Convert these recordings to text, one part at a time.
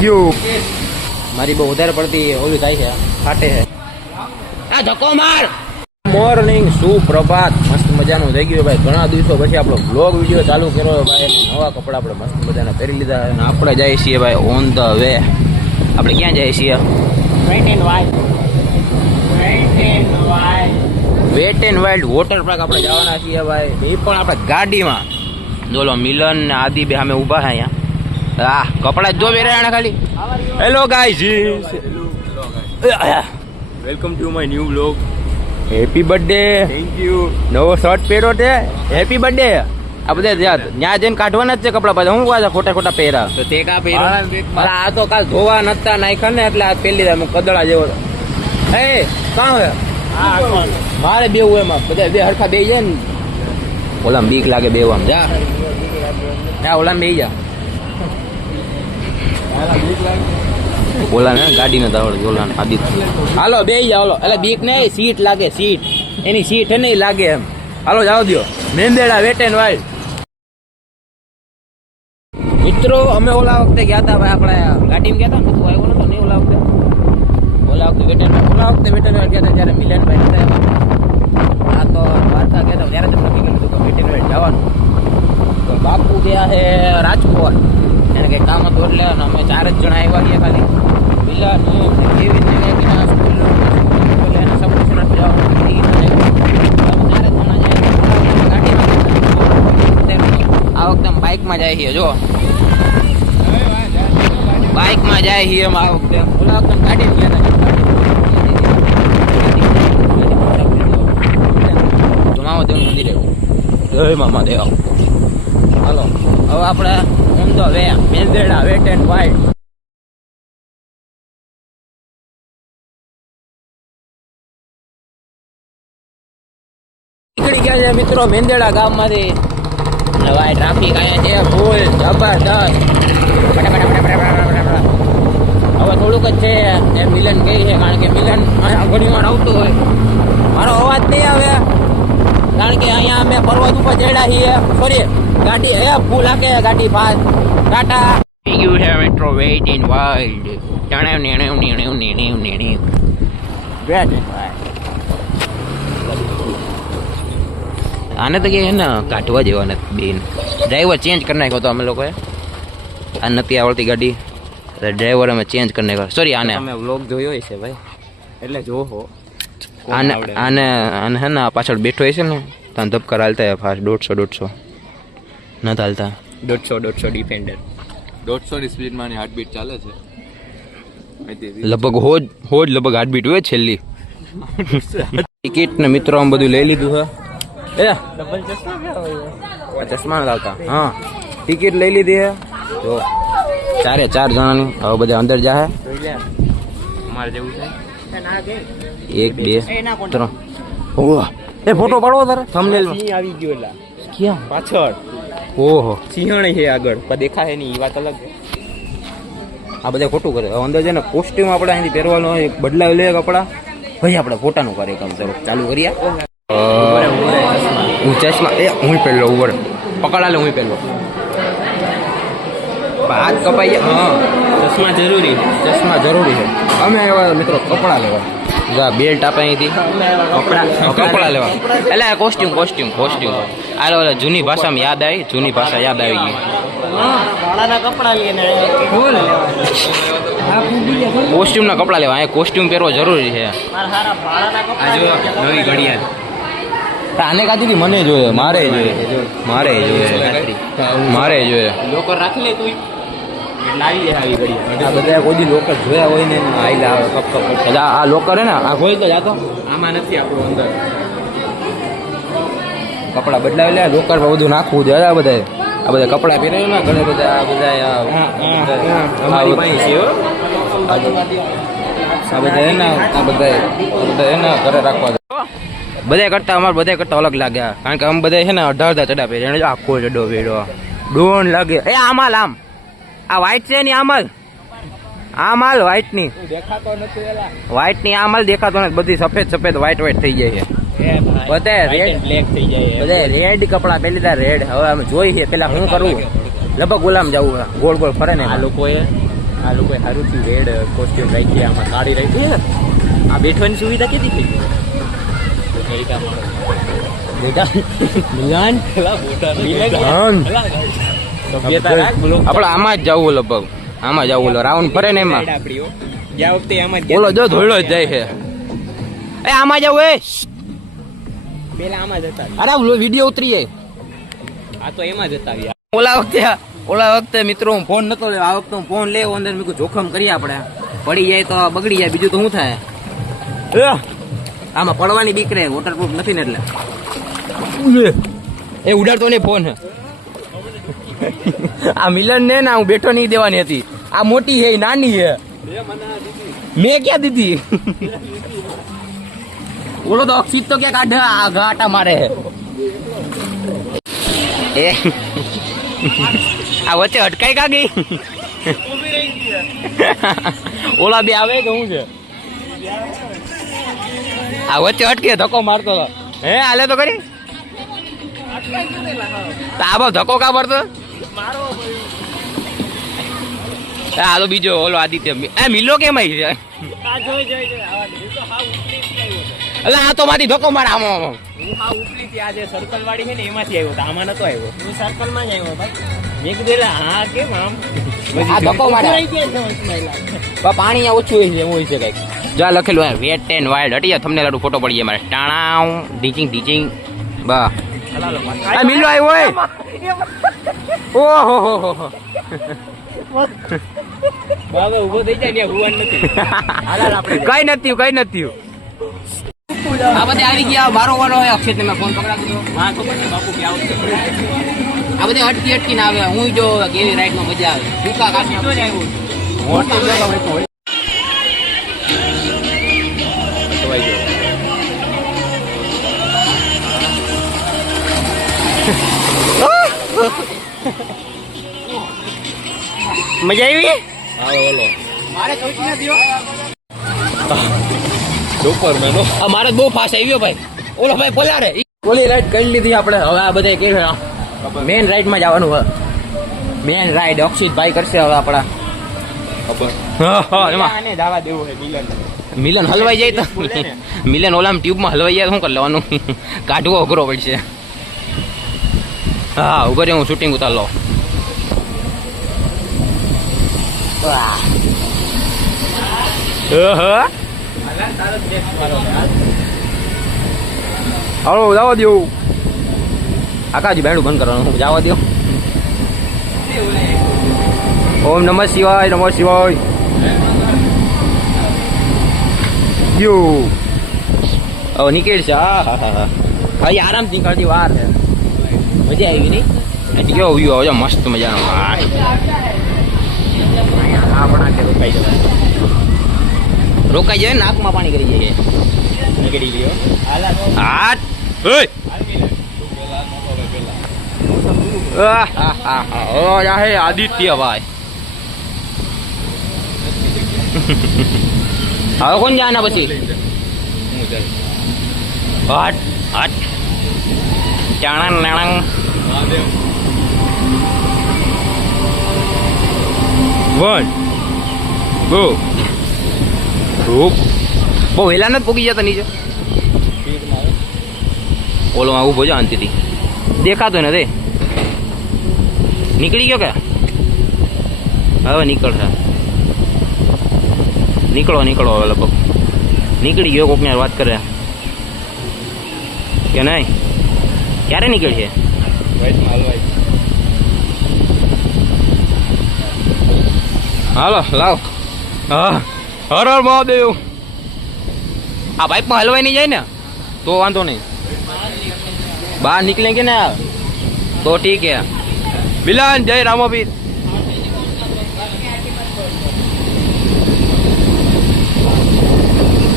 ગયો મારી બહુ વધારે પડતી ઓલી થાય છે ફાટે છે આ ધક્કો માર મોર્નિંગ સુપ્રભાત મસ્ત મજાનું થઈ ગયું ભાઈ ઘણા દિવસો પછી આપણો બ્લોગ વિડીયો ચાલુ કર્યો ભાઈ નવા કપડા આપણે મસ્ત મજાના પહેરી લીધા અને આપણે જઈએ છીએ ભાઈ ઓન ધ વે આપણે ક્યાં જઈએ છીએ Wet and Wild Water Park આપણે જવાના છીએ ભાઈ એ પણ આપણે ગાડીમાં જોલો મિલન ને આદિ બે અમે ઊભા છે અહીંયા હા કપડા જો પહેર્યા ખાલી hello guys welcome to my new blog happy birthday thank you નવો શર્ટ પહેર્યો છે હેપી બર્થડે આ બધા ત્યાં જઈને કાઢવાના જ છે કપડા પાછા હું પાછા ખોટા ખોટા પહેર્યા તો તે કા પહેર્યા આ તો કાલ ધોવા નતા નાખ્યા ને એટલે આ પહેરી લીધા કદડા જેવો એ કાં હોય મારે બેવું એમાં બધા બે હરખા બે જાય ને ઓલામ બીક લાગે બેવામાં જા ઓલામ બે જા ઓલા ને ગાડી નથી આવડતી ઓલા આદિત હાલો બે જાઓ હાલો એટલે બીક નહીં સીટ લાગે સીટ એની સીટ નહીં લાગે એમ હાલો જાવ દો મેંદેડા વેટ એન્ડ વાઇલ્ડ મિત્રો અમે ઓલા વખતે ગયા હતા ભાઈ આપણે ગાડીમાં ગયા હતા ને તું આવ્યો નતો ને ઓલા વખતે વેટ એન્ડ વાઇલ્ડ ગયા હતા ત્યારે મિલનભાઈ હતા આ તો વાર્તા ગયા હતા ત્યારે તમને નક્કી કર્યું હતું કે વેટ એન્ડ વાઇલ્ડ જવાનું તો બાપુ ગયા છે રાજકોટ એને કંઈ કામ હતું એટલે અમે 4 જ જણા આવ્યા ગયા ખાલી મિલન કેવી રીતે એના સપોર્ટ આ વખતે બાઇકમાં જાય છે જો બાઇકમાં જાય છે એમ આ વખતે ઓલા વખતે ગાડી ગયા હતા મામા દેવ મંદિર જય મામા દેવ હાલો હવે આપણે ઓન ધ વે મેંદેડા વેટ એન્ડ વાઇલ્ડ નીકળી ગયા છે મિત્રો મેંદેડા ગામમાંથી ભાઈ ટ્રાફિક અહીંયા છે ફૂલ જબરદસ્ત હવે થોડુંક જ છે એ મિલન ગઈ છે કારણ કે મિલન ઘણીવાર આવતું હોય મારો અવાજ નહીં આવે કારણ કે અહીંયા અમે પર્વત ઉપર ચડ્યા છીએ સોરી ગાડી હે ફૂલ હાકે ગાડી ફાસ્ટ ટાટા થઈ ગયું છે મેટ્રો વેટ ઇન વાઇલ્ડ જાણે આને તો કે ને કાઢવા જેવા નથી બેન ડ્રાઈવર ચેન્જ કરી નાખ્યો તો અમે લોકોએ આ નથી આવડતી ગાડી ડ્રાઈવર અમે ચેન્જ કરી નાખ્યો સોરી આને અમે વ્લોગ જોયો છે ભાઈ એટલે જોહો આને આને આને હે ને પાછળ બેઠો છે ને ત્યાં ધબકાર હાલતા ફાસ્ટ 150 નથી હાલતા 150 ડિફેન્ડર 150 ની સ્પીડમાં ની હાર્ટબીટ ચાલે છે લગભગ હોજ લગભગ હાર્ટબીટ હોય છેલ્લી ટિકિટ ને મિત્રો આમ બધું લઈ લીધું છે એ ડબલ ચશ્મા નથી આવતા હા ટિકિટ લઈ લીધી છે જો 4 જણાની હવે બધા અંદર જાય અમારે જેવું છે 1 2 3 ઓહ એ ફોટો પાડવો તારે થંબનેલ સિંહ આવી ગયો એલા ક્યાં પાછળ ઓહો સિંહણી છે આગળ પણ દેખાય નહીં એ વાત અલગ છે આ બધા ખોટું કરે અંદર છે ને કોસ્ટ્યુમ આપણે અહીંથી પહેરવાનો બદલાવી લે કપડા ભાઈ આપણે ફોટાનું કાર્યક્રમ ચાલુ કરીએ હું ચશ્મા એ હું પહેલો ઉપર પકડા લે હું પહેલો હાથ કપાઈ હા ચશ્મા જરૂરી છે અમે એવા મિત્રો કપડા લેવા જા બેલ્ટ આપે અહીંથી કપડા લેવા એટલે કોસ્ટ્યુમ આ જૂની ભાષામાં યાદ આવી જૂની ભાષા યાદ આવી ગઈ કોસ્ટ્યુમના કપડા લેવા અહીંયા કોસ્ટ્યુમ પહેરવો જરૂરી છે નવી ઘડિયાળ આને કાઢી મને જોઈએ મારે જોઈએ લોકર રાખી લે તું લાવી દે આવી ઘડિયાળ બધા કોઈ લોકર જોયા હોય ને આઈ લાવે કપ આ લોકર હે ને આ હોય તો જાતો આમાં નથી આપણું અંદર કપડા બદલાવી લે લોકર પર બધું નાખવું દે આ બધા કપડા પહેરાય ને ઘણા બધા આ બધા ઘરે રાખવા બધા કરતા અલગ લાગ્યા કારણ કે અમે બધા છે ને 18 ચડા પહેરે આખો ચડો વેડો ડોન લાગે એ આમાલ આમ આ વ્હાઈટ છે ને આમાલ વ્હાઈટ ની દેખાતો નથી વ્હાઈટ ની આમાલ દેખાતો નથી બધી સફેદ વ્હાઈટ થઈ જાય છે બધા રેડ બ્લેક થઈ જાય બધા રેડ કપડા પહેરી લીધા રેડ હવે અમે જોઈ છે પેલા હું કરું લગભગ ગુલામ જવું ગોળ ફરે ને આ લોકોએ આ લોકોએ સારુંથી રેડ કોસ્ટ્યુમ રાખી, આમાં સાડી રાખી. આ બેઠવાની સુવિધા કેટલી થઈ ગઈ? આપણે આમાં જ જવું લગભગ, આમાં જવું રાઉન્ડ ફરે ને એમાં. ગયા વખતે આમાં ઓલો જો ધોળો જ જાય છે. એ આમાં જવું એ પેલા આમાં જતા. અરે વિડીયો ઉતરીએ. આ તો એમાં જતા રહ્યા. ઓલા વખતે મિત્રો હું ફોન નતો લેવો, આ વખતે હું ફોન લેવો અંદર મેં જોખમ કરીએ આપણે. પડી જાય તો બગડી જાય, બીજું તો શું થાય. આમાં પડવાની બીક રહે, વોટરપ્રૂફ નથી ને એટલે. એ ઉડાડતો નહીં ફોન. આ મિલન ને ના હું બેઠો નહીં દેવાની હતી. આ મોટી છે નાની છે. મેં ક્યાં દીધી? ઓલો તો અક્ષિત તો ક્યાંક આઢા ઘાટા મારે. એ આ વચ્ચે અટકાઈ કા ગઈ? ઓલા બે આવે કે શું છે? આ વચ્ચે અટકે ધક્કો મારતો હતો. હે હાલે તો કરી. આ બસ ધક્કો કા મારતો? આ તો બીજો ઓલો આદિત્ય. એ મિલો કેમ આવી છે? એટલે આ તો માંથી ધક્કો મારે આમ. હું હા ઉપલીથી આ જે સર્કલ વાળી છે ને એમાંથી આવ્યો હતો, આમાં નતો આવ્યો. હું સર્કલમાં જ આવ્યો ભાઈ. મેં કીધું હા કેમ આમ આ ધક્કો મારે. પાણી અહીંયા ઓછું હોય છે, એવું હોય છે કઈક. જા લખેલું હોય વેટ એન્ડ વાઇલ્ડ. હટી તમને લાડુ ફોટો પડી જાય મારે. ટાણાવ ઢીચિંગ બા. આ મિલો આવ્યો હોય. ઓહો હો હો. બાબા ઉભો થઈ જાય ને ભુવન નથી. કઈ નથી. આ બધે આવી ગયા બારો વારો હોય. અક્ષિત ને મેં ફોન પકડાવી દીધો. હા ખબર છે બાપુ કે આવશે. આ બધે અટકીને આવે. હું જો કેવી રાઈડમાં મજા આવે. ટૂંકા કાઢી જ આવ્યો. મજા આવી. હા ઓલો મારે સૌથી ના દિયો. સુપરમેન. મારે બહુ ફાસ્ટ આવ્યો ભાઈ. ઓલો ભાઈ પોલા રે. ઓલી રાઈડ કરી લીધી આપણે. હવે આ બધા કેવી મેન રાઈડ માં જવાનું હોય. મેન રાઈડ અક્ષિત ભાઈ કરશે હવે આપડા. આને દાવા દેવું છે મિલન હલવાઈ જાય તો મિલન ઓલામ ટ્યુબમાં હલવાઈ જાય શું કરી લેવાનું? કાઢવો અઘરો પડશે. હા ઉભો રે, હું શૂટિંગ ઉતાર લો. હાલો જવા દો. આકાજી બેડું બંધ કરવાનું. જવા દો. ઓમ નમઃ શિવાય. નીકળ છે. હા આરામથી નીકળતી વાર છે. મજા આવી નહીં? કેવો વ્યૂ આવે મસ્ત મજાનો. રોકાઈ જાય, નાકમાં પાણી કરી જાય. નીકળી ગયો. હાથ આદિત્ય ભાઈ. હવે કોણ જાના પછી? હટ ચાણણ નાણંગ. વન ગો. બહુ વહેલા નથી પોગી જતા નીચે. ઓલો માં ઉભો જ અંતિથી દેખાતો નથી. નીકળી ગયો કે? હવે નીકળશે. નીકળો હવે લગભગ નીકળી ગયો. કોક ને વાત કરે કે નહીં? ક્યારે નીકળશે? હાલો લાવ. હા હર હર મહાદેવ. આ પાઇપમાં હલવાઈ નહીં જાય ને તો વાંધો નહીં. બહાર નીકળેંગે ને તો ઠીક है. મિલન જય રામાપીર.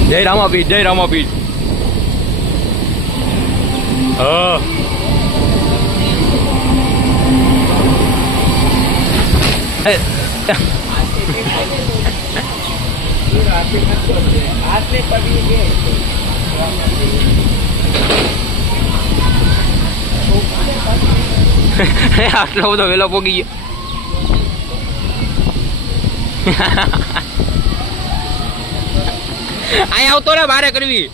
જય રામાપીર. હા આટલો બધો વેલો પોગી ગયો. અહીંયા આવતો ને બારે કરવી.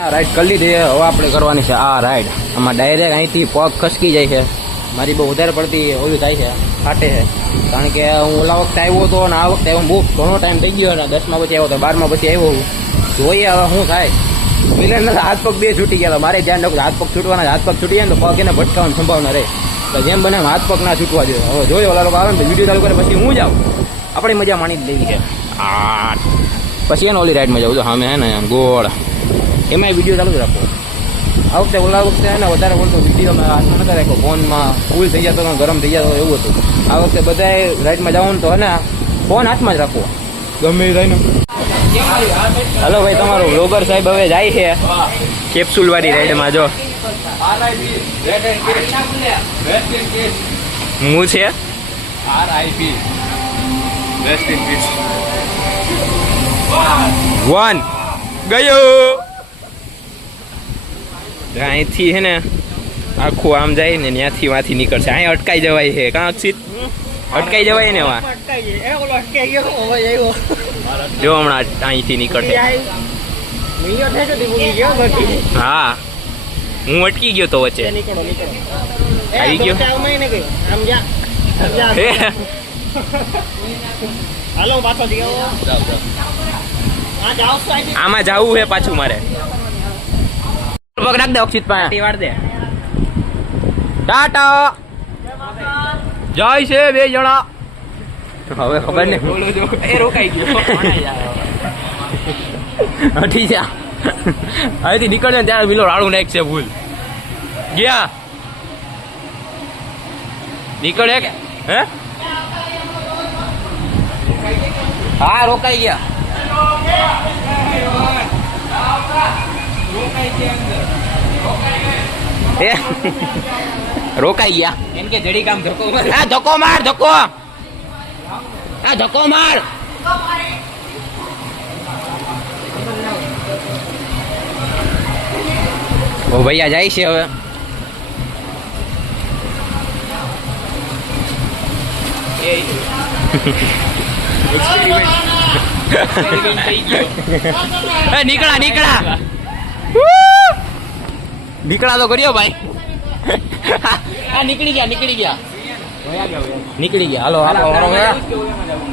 આ રાઈડ કરી લીધી હવે આપણે કરવાની છે આ રાઈડ. આમાં ડાયરેક્ટ અહીંથી પગ ખસકી જાય છે. મારી બહુ વધારે પડતી ઓલું થાય છે, ફાટે છે. કારણ કે હું ઓલા વખતે આવ્યો હતો અને આ વખતે આવ્યો બહુ ઘણો ટાઈમ થઈ ગયો ને 10માં પછી આવ્યો હતો, 12માં પછી આવ્યો. જોઈએ હવે શું થાય. મિલન હાથ પગ બે છૂટી ગયા. મારે ધ્યાન રાખવું હાથ પગ છૂટવાના. હાથ પગ છૂટી જાય ને તો પગ એને ભટકાવાની સંભાવના રહે. તો જેમ બને હાથ પગ ના છૂટવા જોઈએ. હવે જોઈએ ઓલા લોકો આવે ને તો વિડીયો ચાલુ કરે પછી હું જાઉં. આપણી મજા માણી જ લઈ છે. પછી એને ઓલી રાઈડમાં જાઉં તો સામે હે ને ગોળ એમાંય વિડીયો ચાલુ જ રાખો. આ વખતે ઓલા વખતે હે ને વધારે બોલતો વિડીયો હાથમાં નતા રાખ્યો. ફોનમાં ફૂલ થઈ જતો ગરમ થઈ જતો એવું હતું. આ વખતે બધાએ રાઈડમાં જવાનું તો હે ને ફોન હાથમાં જ રાખવો ગમે એ થાય ને. હલો ભાઈ, તમારો વ્લોગર સાહેબ હવે જાય છે કેપ્સ્યુલ વાળી રાઈડમાં. જો હું છે RIP Rest in peace. 1 ગયો. અહીંથી હે ને આખું આમ જાય ને ત્યાંથી વાંથી નીકળશે. અહીં અટકાઈ જવાય છે કાં અક્ષિત? અટકાઈ જવાય ને વા. જો હમણાં અહીંથી નીકળશે. હા, હું અટકી ગયો તો વચ્ચે. આવી ગયો. આમાં જવું છે પાછું મારે. પગ રાખ દે અક્ષિત પાસે. ટાટા જાય છે 2 જણા. હવે ખબર નહીં. એ રોકાઈ ગયો. હટી જા. અહીંથી નીકળે ને ત્યારે પેલો રાડું નાખ છે ભૂલ ગયા. નીકળે કે હે? હા, રોકાઈ ગયા. રોકાઈ ગયા એમ કે જડી કામ ધક્કો માર. હા, ધક્કો માર. ધક્કો. હા, ધક્કો માર. ઓ ભૈયા જાય છે હવે. નીકળા નીકળા તો કર્યો ભાઈ. નીકળી ગયા. હાલો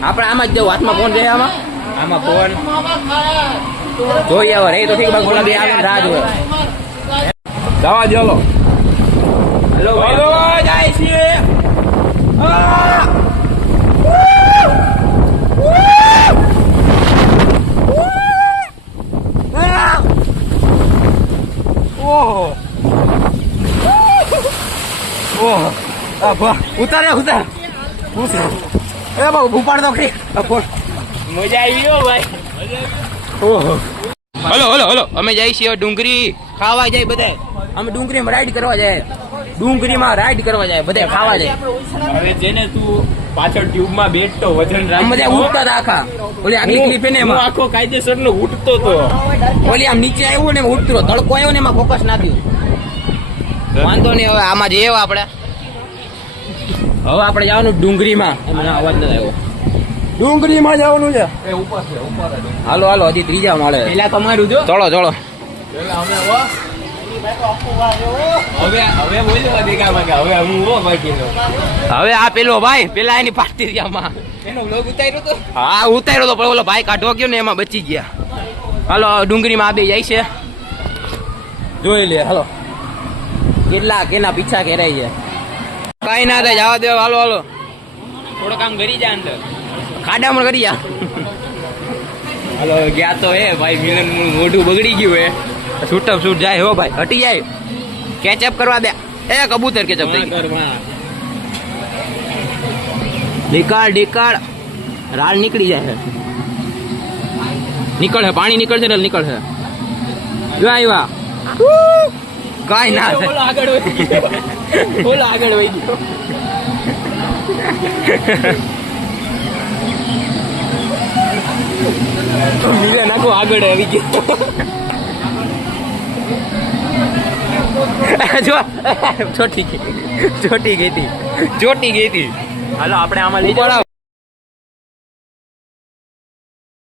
આપણે આમાં જ જવું. હાથમાં ફોન રહે. આમાં ફોન જોઈએ હવે રહી તો ઠીક. બાકી બોલા બે આવે રાહ જોવે. જવા દો. હલો જાય છીએ. ઉતાર. એ બાબુ ઉપાડ દો. મજા આવી ગયો ભાઈ. હલો અમે જઈએ છીએ ડુંગરી ખાવા જાય બધા. અમે ડુંગરીમાં રાઈડ કરવા જાય. બધા ખાવા જાય. હવે જેને તું પાછળ ટ્યુબમાં બેઠતો વજન અમે ત્યાં ઉઠતા હતા આખા. ઓલી આગલી ક્લિપ એને હું આખો કાયદેસર નો ઉઠતો તો. ઓલી આમ નીચે આવ્યું ને ઉઠતો તડકો આવ્યો ને એમાં ફોકસ નાખ્યું. વાંધો નહીં. હવે આમાં જઈએ આપણે જવાનું ડુંગરીમાં. અવાજ નથી આવ્યો. ડુંગરીમાં જવાનું છે. હાલો હજી 3જા માળે. પેલા તમારું જો. ચલો હવે આ પેલો ભાઈ પેલા એની પાર્ટી એનો વ્લોગ ઉતાર્યો તો. હા, ઉતાર્યો તો પણ ઓલો ભાઈ કાઢવા ગયો ને એમાં બચી ગયા. હાલો ડુંગરીમાં આ બે જાય છે. જોઈ લે. હાલો કેટલા કેના પીછા કેરાય છે. કઈ ના થાય, જવા દે. હાલો થોડું કામ કરી જા અંદર. ખાડામાં કરી જા. હાલો ગયા તો હે ભાઈ. મિલન મોઢું બગડી ગયું હે. છૂટપ છૂટ જાય હો ભાઈ. હટી જાય. કેચઅપ કરવા દે. એ કબૂતર કેચઅપ થઈ ગયું. નીકળ. રાળ નીકળી જાય. નીકળે પાણી નીકળશે ને નીકળશે. જો આવ્યા. કઈ ના ઓલો આગળ વહી ગયો. મિલે નાખો આગળ આવી ગયો. જો ચોટી ગઈ હતી. હાલો આપણે આમાં લઈ જાવ.